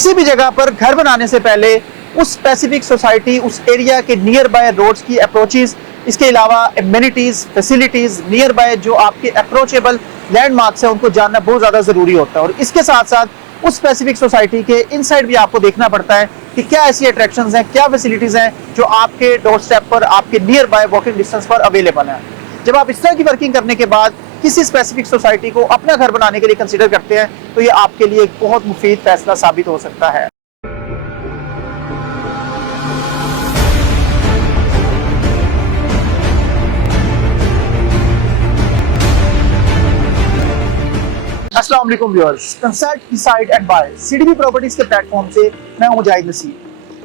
किसी भी जगह पर घर बनाने से पहले उस स्पेसिफिक सोसाइटी, उस एरिया के नियर बाय रोड्स की अप्रोचेस, इसके अलावा एमिनिटीज, फैसिलिटीज, नियर बाय जो आपके अप्रोचेबल लैंडमार्क्स हैं, उनको जानना बहुत ज़्यादा ज़रूरी होता है। और इसके साथ साथ उस स्पेसिफिक सोसाइटी के इनसाइड भी आपको देखना पड़ता है कि क्या ऐसी अट्रैक्शंस हैं, क्या फैसिलिटीज़ हैं जो आपके डोर स्टेप पर, आपके नियर बाय वॉकिंग डिस्टेंस पर अवेलेबल हैं। जब आप इस तरह की वर्किंग करने के बाद किसी स्पेसिफिक सोसाइटी को अपना घर बनाने के लिए कंसीडर करते हैं तो ये आपके लिए एक बहुत मुफीद फैसला साबित हो सकता है। अस्सलाम वालेकुम viewers, consult decide and buy CDB properties के प्लेटफॉर्म से मैं हूं मुजाहिद नसीर।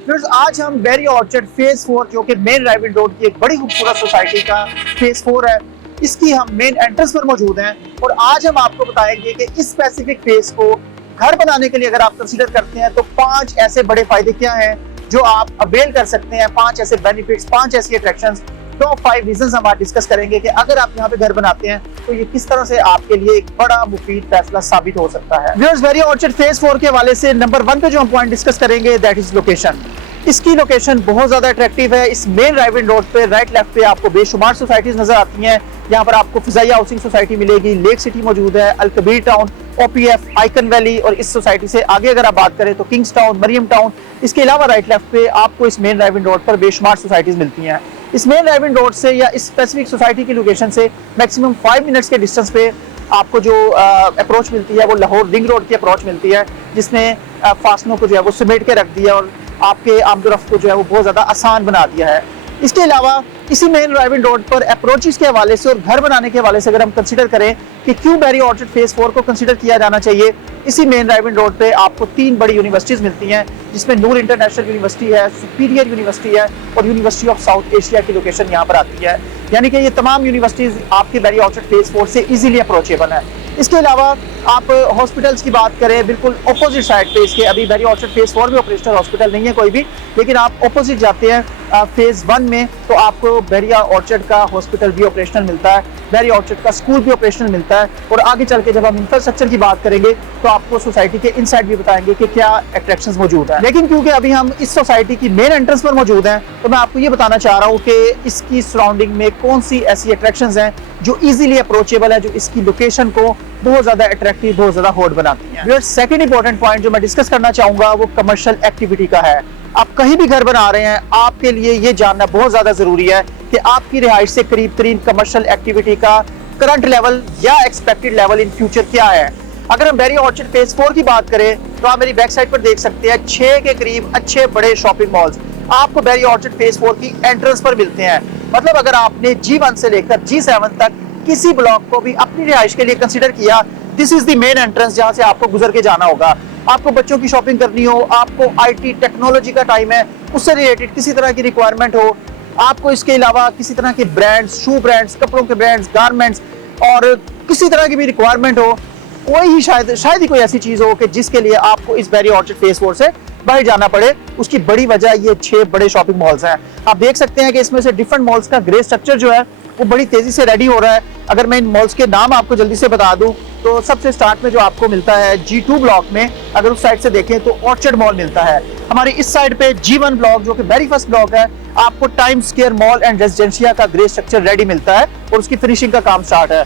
व्यूअर्स, आज हम बेरी ऑर्चर्ड फेज 4 जो कि मेन राइवल रोड की एक बड़ी खूबसूरत सोसाइटी का फेज 4 है, इसकी हम मेन एंट्रेंस पर मौजूद हैं और आज हम आपको बताएंगे कि इस स्पेसिफिक फेज को घर बनाने के लिए अगर आप कंसीडर करते हैं तो 5 ऐसे बड़े फायदे क्या हैं जो आप अवेल कर सकते हैं, 5 ऐसे बेनिफिट्स, 5 ऐसी अट्रैक्शंस, टॉप 5 रीजंस हम आज डिस्कस करेंगे कि अगर आप यहाँ पे घर बनाते हैं तो ये किस तरह से आपके लिए एक बड़ा मुफीद फैसला साबित हो सकता है। व्यूअर्स, बेरी ऑर्चर्ड फेज 4 के हवाले से नंबर 1 पे जो हम पॉइंट डिस्कस करेंगे दैट इज लोकेशन। इसकी लोकेशन बहुत ज्यादा अट्रैक्टिव है। इस मेन राइवल रोड पे राइट लेफ्ट पे आपको बेशुमार सोसाइटीज नजर आती हैं। यहाँ पर आपको फिजाइया हाउसिंग सोसाइटी मिलेगी, लेक सिटी मौजूद है, Al Kabir town, OPF, icon valley, और इस सोसाइटी से आगे अगर आप बात करें तो किंग्स टाउन, मरियम टाउन। इसके अलावा राइट लेफ्ट पे आपको इस मेन राइवल रोड पर बेशुमार सोसाइटीज मिलती हैं। इस मेन राइवल रोड से या इस स्पेसिफिक सोसाइटी की लोकेशन से मैक्सिमम 5 मिनट्स के डिस्टेंस पे आपको जो अप्रोच मिलती है वो लाहौर रिंग रोड की अप्रोच मिलती है, जिसने फासलों को जो है वो समेट के रख दिया और आपके आमदोरफ्त को जो है वो बहुत ज़्यादा आसान बना दिया है। इसके अलावा इसी मेन राइवल रोड पर अप्रोचेस के हवाले से और घर बनाने के हवाले से अगर हम कंसीडर करें कि क्यों बेरी ऑर्चर्ड फेज 4 को कंसीडर किया जाना चाहिए, इसी मेन राइवल रोड पे आपको 3 बड़ी यूनिवर्सिटीज मिलती हैं, जिसमें नूर इंटरनेशनल यूनिवर्सिटी है, सुपीरियर यूनिवर्सिटी है और यूनिवर्सिटी ऑफ साउथ एशिया की लोकेशन यहाँ पर आती है। यानी कि ये तमाम यूनिवर्सिटीज आपके बेरी ऑर्चर्ड फेज 4 से इजीली अप्रोचेबल है। इसके अलावा आप हॉस्पिटल्स की बात करें, बिल्कुल ऑपोजिट साइड पे इसके अभी बेरी ऑर्चर्ड फेज 4 में ऑपरेशनल हॉस्पिटल नहीं है कोई भी, लेकिन आप ऑपोजिट जाते हैं फेज 1 में तो आपको बेरी ऑर्चर्ड का हॉस्पिटल भी ऑपरेशनल मिलता है, बेरी ऑर्चर्ड का स्कूल भी ऑपरेशनल मिलता है। और आगे चल के जब हम इंफ्रास्ट्रक्चर की बात करेंगे तो आपको सोसाइटी के इनसाइड भी बताएंगे कि क्या अट्रैक्शंस मौजूद है। लेकिन क्योंकि अभी हम इस सोसाइटी की मेन एंट्रेंस पर मौजूद हैं तो मैं आपको ये बताना चाह रहा हूँ कि इसकी सराउंडिंग में कौन सी ऐसी अट्रैक्शंस हैं जो इजीली अप्रोचेबल है, जो इसकी लोकेशन को बहुत ज्यादा अट्रैक्टिव, बहुत ज्यादा हॉट बनाती है। सेकंड इंपॉर्टेंट पॉइंट जो मैं डिस्कस करना चाहूंगा वो कमर्शियल एक्टिविटी का है। आप कहीं भी घर बना रहे हैं, आपके लिए ये जानना बहुत ज्यादा जरूरी है कि आपकी रिहाइश से करीब तरीन कमर्शियल एक्टिविटी का करंट लेवल या एक्सपेक्टेड लेवल इन फ्यूचर क्या है। अगर हम बेरी ऑर्चर्ड फेज 4 की बात करें तो आप मेरी बैक साइड पर देख सकते हैं 6 के करीब अच्छे बड़े शॉपिंग मॉल्स आपको बेरी ऑर्चर्ड फेज 4 की एंट्रेंस पर मिलते हैं। मतलब अगर आपने G1 से लेकर G7 तक किसी ब्लॉक को भी अपनी रिहाइश के लिए कंसीडर किया, this is the main entrance जहां से आपको गुजर के जाना होगा। आपको बच्चों की शॉपिंग करनी हो, आपको आईटी टेक्नोलॉजी का टाइम है, उससे रिलेटेड किसी तरह की रिक्वायरमेंट हो, आपको इसके अलावा किसी तरह के ब्रांड्स, शू ब्रांड्स, कपड़ों के ब्रांड्स, गारमेंट्स और किसी तरह की भी रिक्वायरमेंट हो, कोई ही शायद ही कोई ऐसी चीज हो कि जिसके लिए आपको इस बेरी ऑर्चर्ड फेज 4 से बाहर जाना पड़े, उसकी बड़ी वजह ये 6 बड़े शॉपिंग मॉल्स हैं। आप देख सकते हैं कि इसमें से डिफरेंट मॉल्स का ग्रे स्ट्रक्चर जो है वो बड़ी तेजी से रेडी हो रहा है। अगर मैं इन मॉल्स के नाम आपको जल्दी से बता दूं तो सबसे स्टार्ट में जो आपको मिलता है G2 ब्लॉक में, अगर उस साइड से देखें तो ऑर्चर्ड मॉल मिलता है। हमारे इस साइड पे G1 ब्लॉक जो कि वेरी फर्स्ट ब्लॉक है, आपको time square mall and residencia का ग्रे स्ट्रक्चर रेडी मिलता है और उसकी फिनिशिंग का काम स्टार्ट है।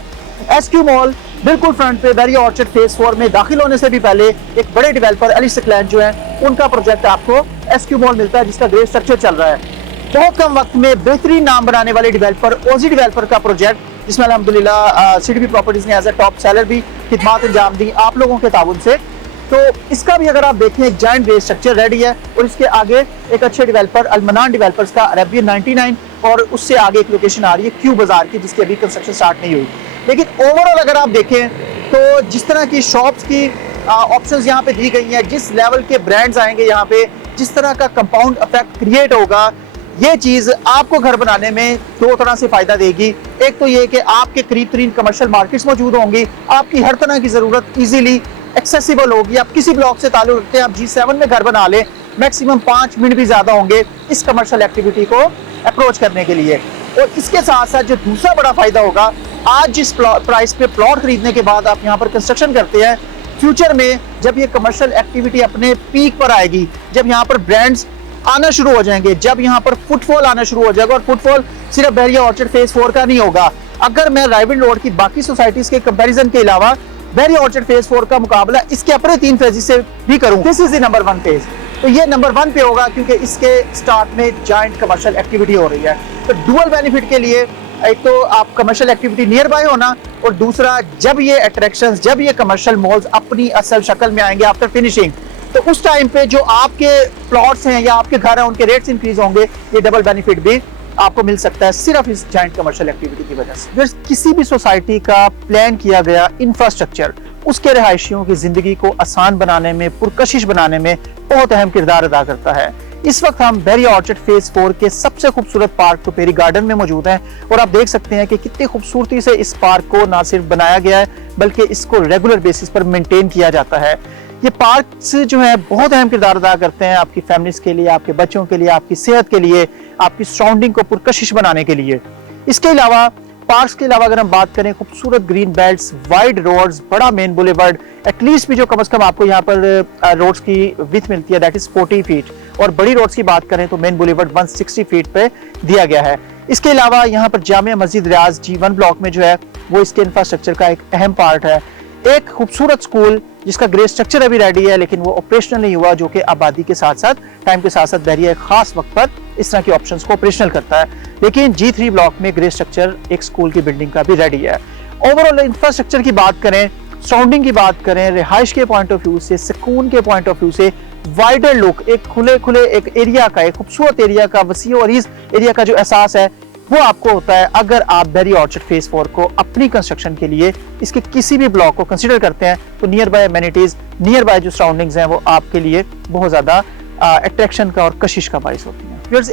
SQ मॉल बिल्कुल फ्रंट पे बेरी ऑर्चर्ड फेज 4 में दाखिल होने से भी पहले एक बड़े डेवलपर अली सकलैन जो है उनका प्रोजेक्ट आपको SQ मॉल मिलता है, जिसका ग्रे स्ट्रक्चर चल रहा है। बहुत कम वक्त में बेहतरीन नाम बनाने वाले डेवलपर ओजी डेवलपर का प्रोजेक्ट, जिसमें अल्हम्दुलिल्लाह सीडीबी प्रॉपर्टीज ने एज ए टॉप सेलर भी खिदमात अंजाम दी आप लोगों के ताउन से। तो इसका भी अगर आप देखें एक जाइंट ग्रे स्ट्रक्चर रेडी है और इसके आगे एक अच्छे डेवलपर अल-मनान डेवलपर्स का अरेबियन 99 और उससे आगे एक लोकेशन आ रही है क्यू बाजार की, जिसकी अभी कंस्ट्रक्शन स्टार्ट नहीं हुई। लेकिन ओवरऑल अगर आप देखें तो जिस तरह की शॉप्स की ऑप्शंस यहाँ पे दी गई हैं, जिस लेवल के ब्रांड्स आएंगे यहाँ पे, जिस तरह का कंपाउंड इफेक्ट क्रिएट होगा, ये चीज आपको घर बनाने में 2 तरह से फायदा देगी। एक तो ये कि आपके करीब तरीन कमर्शियल मार्केट्स मौजूद होंगी, आपकी हर तरह की जरूरत इजीली एक्सेसिबल होगी। आप किसी ब्लॉक से ताल्लुक रखते हैं, आप G7 में घर बना लें, मैक्सिमम 5 मिनट भी ज्यादा होंगे इस कमर्शियल एक्टिविटी को अप्रोच करने के लिए। और इसके साथ साथ जो दूसरा बड़ा फायदा होगा, आज जिस प्राइस पे प्लॉट खरीदने के बाद आप यहाँ पर कंस्ट्रक्शन करते हैं, फ्यूचर में जब ये कमर्शियल एक्टिविटी अपने पीक पर आएगी, जब यहाँ पर ब्रांड्स आना शुरू हो जाएंगे, जब यहाँ पर फुटफॉल आना शुरू हो जाएगा, और फुटफॉल सिर्फ बहरिया ऑर्चर्ड फेज 4 का नहीं होगा। अगर मैं राइविंड रोड की बाकी सोसाइटीज के कंपैरिजन के अलावा बहरिया ऑर्चर्ड फेज 4 का मुकाबला इसके अपने 3 फेजेस से भी करूं, this is the number 1 phase. तो ये नंबर 1 पे होगा क्योंकि इसके स्टार्ट में जॉइंट कमर्शियल एक्टिविटी हो रही है। तो डुअल बेनिफिट के लिए एक तो आप कमर्शियल एक्टिविटी नियर बाय होना, और दूसरा जब ये अट्रैक्शंस, जब ये कमर्शियल मॉल्स अपनी असल शक्ल में आएंगे आफ्टर फिनिशिंग, तो उस टाइम पे जो आपके प्लॉट्स हैं या आपके घर हैं उनके रेट्स इंक्रीज होंगे। ये डबल बेनिफिट भी आपको मिल सकता है सिर्फ इस जॉइंट कमर्शियल एक्टिविटी की वजह से। जब किसी भी सोसाइटी का प्लान किया गया इंफ्रास्ट्रक्चर उसके रहायशियों की जिंदगी को आसान बनाने में, पुरकशिश बनाने में बहुत अहम किरदार अदा करता है। इस वक्त हम बहरिया ऑर्चर्ड फेज 4 के सबसे खूबसूरत पार्क टोपेरी गार्डन में मौजूद हैं, और आप देख सकते हैं कि कितनी खूबसूरती से इस पार्क को ना सिर्फ बनाया गया है बल्कि इसको रेगुलर बेसिस पर मेंटेन किया जाता है। ये पार्क्स जो है बहुत अहम किरदार अदा करते हैं आपकी फैमिलीज के लिए, आपके बच्चों के लिए, आपकी सेहत के लिए, आपकी सराउंडिंग को पुरकशिश बनाने के लिए। इसके अलावा पार्क्स के अलावा अगर हम बात करें, खूबसूरत ग्रीन बेल्ट्स, वाइड रोड्स, बड़ा मेन बुलेवर्ड, एटलीस्ट भी जो कम से कम आपको यहाँ पर रोड्स की विड्थ मिलती है दैट इज 40 फीट, और बड़ी रोड्स की बात करें तो मेन बुलेवर्ड 160 फीट पे दिया गया है। इसके अलावा यहाँ पर जामिया मस्जिद रियाज G1 ब्लॉक में जो है वो इसके इंफ्रास्ट्रक्चर का एक अहम पार्ट है। एक खूबसूरत स्कूल जिसका ग्रे स्ट्रक्चर अभी रेडी है लेकिन वो ऑपरेशनल नहीं हुआ, जो कि आबादी के साथ साथ, टाइम के साथ साथ बहरिया एक खास वक्त पर इस तरह की ऑप्शंस को ऑपरेशनल करता है। लेकिन G3 ब्लॉक में ग्रे स्ट्रक्चर एक स्कूल की बिल्डिंग का भी रेडी है। ओवरऑल इंफ्रास्ट्रक्चर की बात करें, सराउंडिंग की बात करें, रिहाइश के पॉइंट ऑफ व्यू से, सुकून के पॉइंट ऑफ व्यू से, वाइडर लुक, एक खुले एक एरिया का, एक खूबसूरत एरिया का, वसी और इस एरिया का जो एहसास है वो आपको होता है अगर आप बहरिया ऑर्चर्ड फेज 4 को अपनी कंस्ट्रक्शन के लिए इसके किसी भी ब्लॉक को कंसीडर करते हैं। तो near by amenities, near by जो सराउंडिंग्स हैं वो आपके लिए बहुत ज्यादा अट्रैक्शन का और कशिश का बाइस होती है।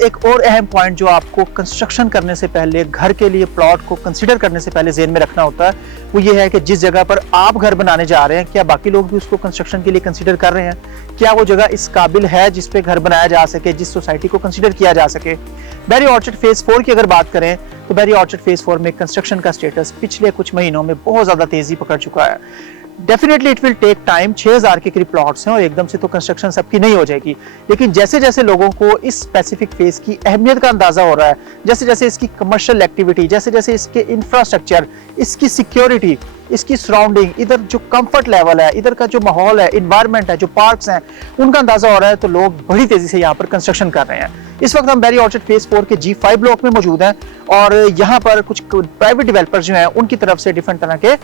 एक और अहम पॉइंट जो आपको कंस्ट्रक्शन करने से पहले, घर के लिए प्लॉट को कंसीडर करने से पहले ज़हन में रखना होता है, वो ये है कि जिस जगह पर आप घर बनाने जा रहे हैं क्या बाकी लोग भी उसको कंस्ट्रक्शन के लिए कंसीडर कर रहे हैं, क्या वो जगह इस काबिल है जिस पे घर बनाया जा सके, जिस सोसाइटी को कंसीडर किया जा सके। बहरिया ऑर्चर्ड फेज 4 की अगर बात करें तो बहरिया ऑर्चर्ड फेज 4 में कंस्ट्रक्शन का स्टेटस पिछले कुछ महीनों में बहुत ज्यादा तेजी पकड़ चुका है। Definitely it will take time, 6000 के करीब प्लॉट्स हैं और एकदम से तो कंस्ट्रक्शन सबकी नहीं हो जाएगी, लेकिन जैसे जैसे लोगों को इस स्पेसिफिक फेज की अहमियत का अंदाजा हो रहा है, जैसे जैसे इसकी कमर्शियल एक्टिविटी, जैसे जैसे इसके इंफ्रास्ट्रक्चर, इसकी सिक्योरिटी, इसकी सराउंडिंग, इधर जो कंफर्ट लेवल है, इधर का जो माहौल है, इन्वायरमेंट है, जो पार्क्स हैं, उनका अंदाजा हो रहा है, तो लोग बड़ी तेजी से यहाँ पर कंस्ट्रक्शन कर रहे हैं। इस वक्त हम बहरिया ऑर्चर्ड फेज 4 के G5 ब्लॉक में मौजूद हैं और यहाँ पर कुछ प्राइवेट डेवलपर्स जो हैं उनकी तरफ से डिफरेंट तरह के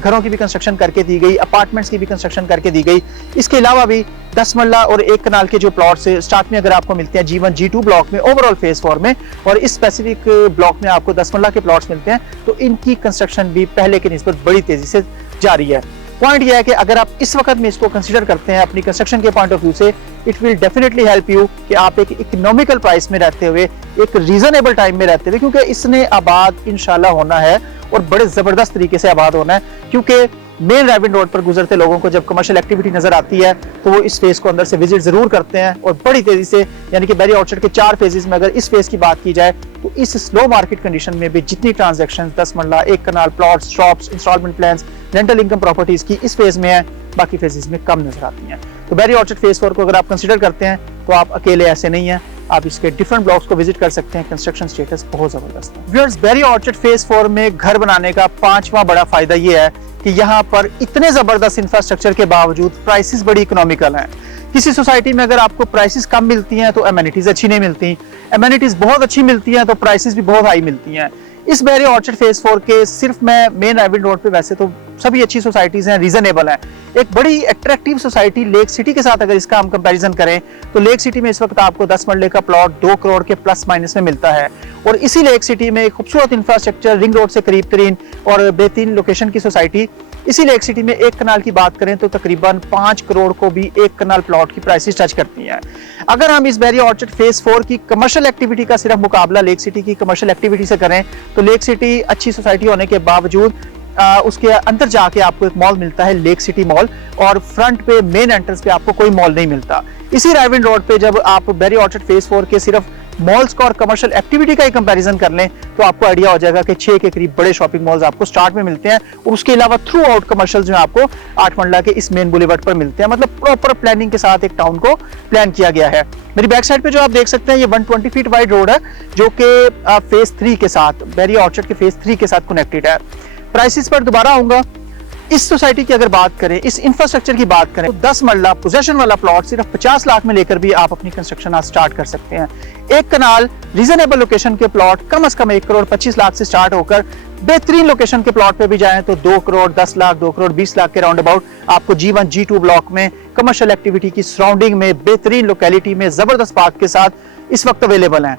घरों की भी कंस्ट्रक्शन करके दी गई, अपार्टमेंट्स की भी कंस्ट्रक्शन करके दी गई। इसके अलावा भी 10 मरला और 1 कनाल के जो प्लॉट्स स्टार्ट में अगर आपको मिलते हैं G1 G2 ब्लॉक में ओवरऑल फेज 4 में, और इस स्पेसिफिक ब्लॉक में आपको 10 मरला के प्लॉट्स मिलते हैं, तो इनकी कंस्ट्रक्शन भी पहले के निस्बत बड़ी तेजी से जारी है। पॉइंट यह है कि अगर आप इस वक्त में इसको कंसीडर करते हैं अपनी कंस्ट्रक्शन के पॉइंट ऑफ व्यू से, it will definitely help you कि आप एक इकोनॉमिकल प्राइस में रहते हुए, एक रीजनेबल टाइम में रहते हुए, क्योंकि इसने आबाद इंशाल्लाह होना है और बड़े जबरदस्त तरीके से आबाद होना है, क्योंकि मेन राइविंड रोड पर गुजरते लोगों को जब कमर्शियल एक्टिविटी नजर आती है तो वो इस फेज को अंदर से विजिट जरूर करते हैं और बड़ी तेजी से, यानी कि बहरिया ऑर्चर्ड के 4 फेजेस में अगर इस फेज की बात की जाए तो इस स्लो मार्केट कंडीशन में भी जितनी transaction 10 marla, 1 kanal, plots, shops, instalment plans, rental income properties की इस फेज में है, बाकी फेजेस में कम नजर आती हैं। तो बहरिया ऑर्चर्ड फेज 4 को अगर आप कंसीडर करते हैं तो आप अकेले ऐसे नहीं हैं, आप इसके डिफरेंट ब्लॉक्स को विजिट कर सकते हैं। कंस्ट्रक्शन स्टेटस बहुत जबरदस्त है। व्यूअर्स, बहरिया ऑर्चर्ड फेज 4 में घर बनाने का 5वां बड़ा फायदा ये है कि यहाँ पर इतने जबरदस्त इंफ्रास्ट्रक्चर के बावजूद प्राइसेस बड़ी इकोनॉमिकल हैं। किसी सोसाइटी में अगर आपको प्राइसेस कम मिलती हैं तो एमेनिटीज अच्छी नहीं मिलती, एमेनिटीज बहुत अच्छी मिलती हैं तो प्राइसेस भी बहुत हाई मिलती हैं। इस बहरिया ऑर्चर्ड फेज 4 के सिर्फ मैं मेन राइविंड रोड पे, वैसे तो सभी अच्छी सोसाइटीज हैं, रीजनेबल हैं, एक बड़ी अट्रैक्टिव सोसाइटी लेक सिटी के साथ अगर इसका हम कंपैरिजन करें तो लेक सिटी में इस वक्त आपको 10 मरले का प्लॉट 2 करोड़ के प्लस माइनस में मिलता है, और इसी लेक सिटी में एक खूबसूरत इंफ्रास्ट्रक्चर, रिंग रोड से करीब तरीन और बेहतरीन लोकेशन की सोसाइटी, इसी लेक सिटी में 1 कनाल की बात करें तो तकरीबन 5 करोड़ को भी 1 कनाल प्लॉट की प्राइसेस टच करती हैं। अगर हम इस बहरिया ऑर्चर्ड फेज 4 की कमर्शियल एक्टिविटी का सिर्फ मुकाबला लेक सिटी की कमर्शियल एक्टिविटी से करें तो लेक सिटी अच्छी सोसाइटी होने के बावजूद उसके अंदर जाके आपको एक मॉल मिलता है, लेक सिटी मॉल, और फ्रंट पे मेन एंट्रेंस पे आपको कोई मॉल नहीं मिलता। इसी राइविंड रोड पे जब आप बहरिया ऑर्चर्ड फेज 4 के सिर्फ मॉल्स का और कमर्शियल एक्टिविटी का ही कंपैरिजन कर लें तो आपको आइडिया हो जाएगा कि 6 के करीब बड़े शॉपिंग मॉल्स आपको स्टार्ट में मिलते हैं और उसके अलावा थ्रू आउट कमर्शियल जो है आपको 8 मंडला के इस मेन बुलेवार्ड पर मिलते हैं। मतलब प्रॉपर प्लानिंग के साथ एक टाउन को प्लान किया गया है। मेरी बैक साइड पे जो आप देख सकते हैं ये 120 फीट वाइड रोड है जो कि फेज 3 के साथ बेरिया ऑर्चर्ड के फेज 3 के साथ कनेक्टेड है। प्राइसेस पर दोबारा आऊंगा। इस सोसाइटी की अगर बात करें, इस इंफ्रास्ट्रक्चर की बात करें तो 10 मरला पोजेशन वाला प्लॉट सिर्फ 50 लाख में लेकर भी आप अपनी कंस्ट्रक्शन आज स्टार्ट कर सकते हैं। एक कनाल रीजनेबल लोकेशन के प्लॉट कम से कम 1 करोड़ 25 लाख से स्टार्ट होकर बेहतरीन लोकेशन के प्लॉट पे भी जाएं तो 2 करोड़ 10 लाख 2 करोड़ 20 लाख के राउंड अबाउट आपको G1 G2 ब्लॉक में कमर्शियल एक्टिविटी की सराउंडिंग में बेहतरीन लोकेलिटी में जबरदस्त पार्क के साथ इस वक्त अवेलेबल हैं।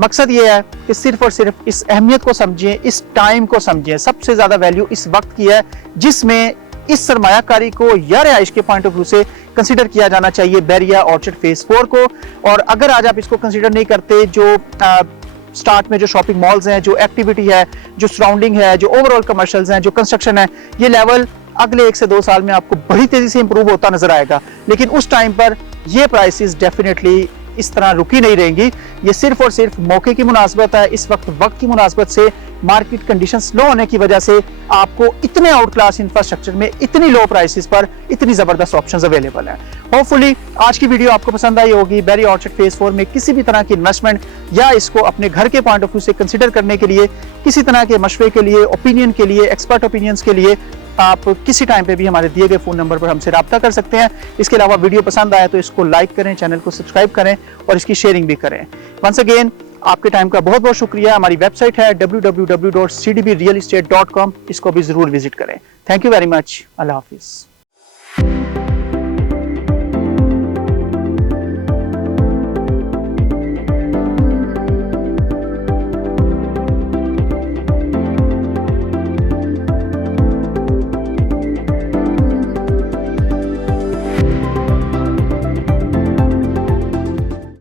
मकसद ये है कि सिर्फ और सिर्फ इस अहमियत को समझिए, इस टाइम को समझिए। सबसे ज्यादा वैल्यू इस वक्त की है जिसमें इस सरमायाकारी को या रिहाइश के पॉइंट ऑफ व्यू से कंसीडर किया जाना चाहिए बेरिया ऑर्चर्ड फेज 4 को। और अगर आज आप इसको कंसीडर नहीं करते, जो स्टार्ट में जो शॉपिंग मॉल्स हैं, जो एक्टिविटी है, जो सराउंडिंग है, जो ओवरऑल कमर्शियल्स हैं, जो कंस्ट्रक्शन है, ये लेवल अगले 1 से 2 साल में आपको बड़ी तेजी से इंप्रूव होता नजर आएगा। लेकिन उस टाइम पर ये प्राइसेस डेफिनेटली इस तरह रुकी नहीं रहेंगी। ये सिर्फ और सिर्फ मौके की मुनासबत है। इस वक्त की मुनासबत से मार्केट कंडीशन स्लो होने की वजह से आपको इतने आउट क्लास इंफ्रास्ट्रक्चर में इतनी लो प्राइसेस पर इतनी जबरदस्त ऑप्शंस अवेलेबल हैं। होपफुली आज की वीडियो आपको पसंद आई होगी। बेरिया ऑर्चर्ड फेज 4 में किसी भी तरह की इन्वेस्टमेंट या इसको अपने घर के पॉइंट ऑफ व्यू से कंसीडर करने के लिए, किसी तरह के मशवरे के लिए, ओपिनियन के लिए, एक्सपर्ट ओपिनियंस के लिए आप किसी टाइम पे भी हमारे दिए गए फोन नंबर पर हमसे राब्ता कर सकते हैं। इसके अलावा वीडियो पसंद आया तो इसको लाइक करें, चैनल को सब्सक्राइब करें और इसकी शेयरिंग भी करें। वंस अगेन आपके टाइम का बहुत बहुत शुक्रिया। हमारी वेबसाइट है www.cdbrealestate.com, इसको भी जरूर विजिट करें। Thank you very much. Allah Hafiz.